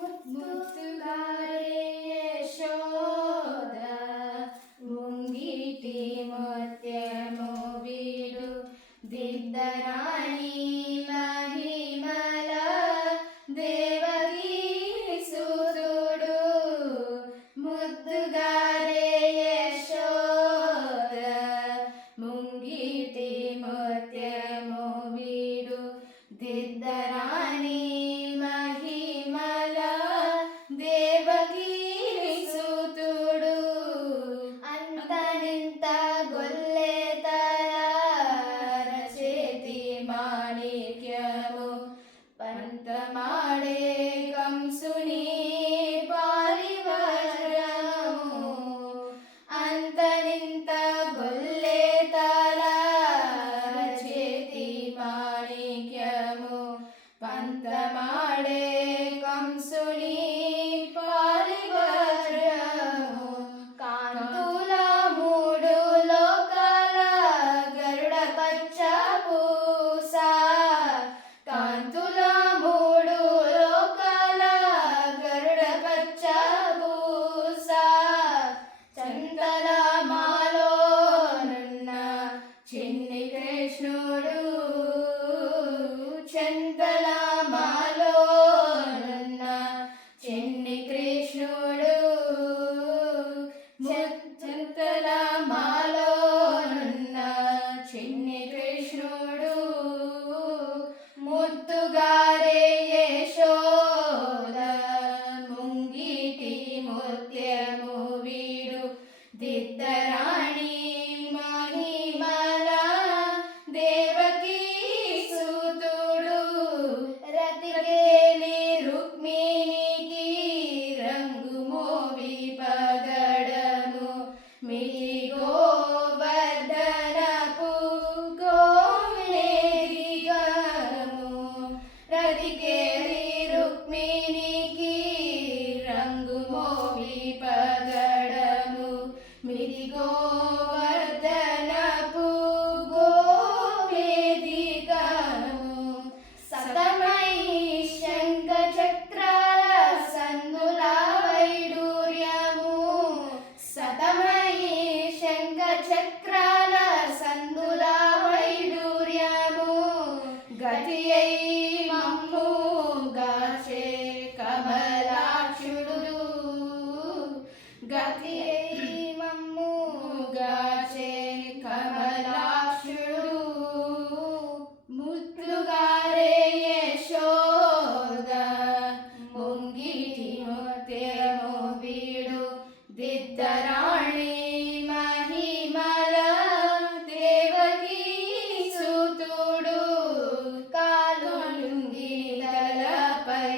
ముత్తుగారే యశోద ముంగిటి ముత్యము వీడు దిద్దరాణి మహిమల దేవకీ సుతుడు ముద్దుగారే యశోద ముంగిటి ముత్యము వీడు దిద్దరాణి మహిమల దేవకీ సుతుడు అంతనింత గొల్లె చేతి మాణిక్యము పంతమాడే కంసుని పారివజ్రము అంతనింత గొల్లె చేతి మాణిక్యము పంతమాడే కంసుని పారివజ్రము కాంతుల మూడు లోకాల గరుడ పచ్చ పూస కాంతుల మూడు లోకాల గరుడ పచ్చ పూస చందల మాలోనున్న చిన్ని కృష్ణుడు చందల మాలోనున్న చిన్ని కృష్ణుడు చందల మాలోనున్న చిన్ని కృష్ణుడు ముద్దుగారే యశోద ముంగిటి ముత్యము వీడు దిద్దరాణి మహిమల దేవకీ సుతుడు రతికేలి రుక్మిణికి రంగు మోవి పగడము మిలి గోవర్ధనపు గోమేదిగము రతికేలి రుక్మిణికి రంగు మోవి పగడము మిలి గోవర్ధనపు గోమేదిగము సతమై శంఖ చక్రాల సందుల వైడూర్యము సతమై శంఖ చక్రాల సందుల వైడూర్యము గతి అయి మమ్ము గాచే కమలాక్షుడు గతి అయి మమ్ము గాచే కమలాక్షుడు ముద్దుగారే యశోద ముంగిటి ముత్యము వీడు దిద్దరాణి మహిమల దేవకీ సుతుడు కాలుంగి తలపై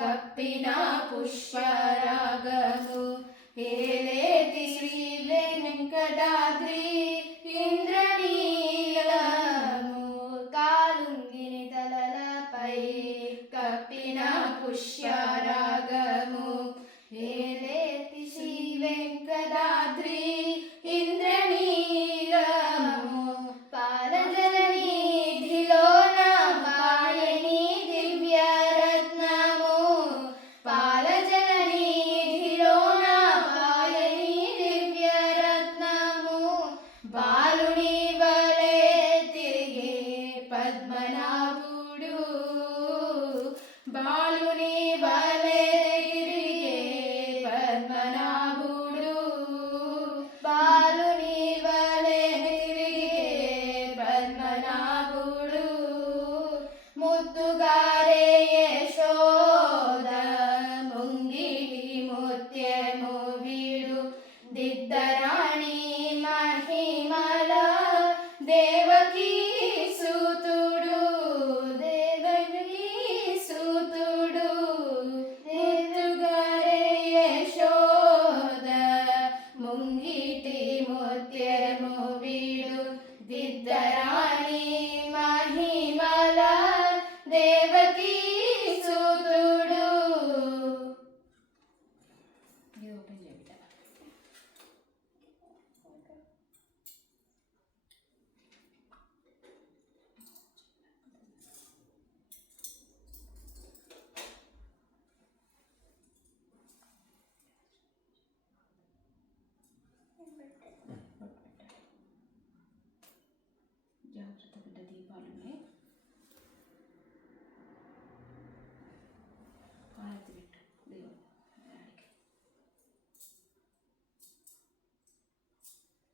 కప్పిన పుష్పరాగము ఏలేటి శ్రీ వెంకటాద్రి ఇంద్రనీలము కాలుంగిని తలలపై కప్పిన పుష్పరాగము ఏలేటి శ్రీ వెంకటాద్రి ఇంద్రనీలము పాలజలనిధిలోన పాయని దివ్యరత్నము పాలజలనిధిలోన పాయని దివ్యరత్నము బాలుని వలె తిరిగే పద్మనాభుడు బాలుని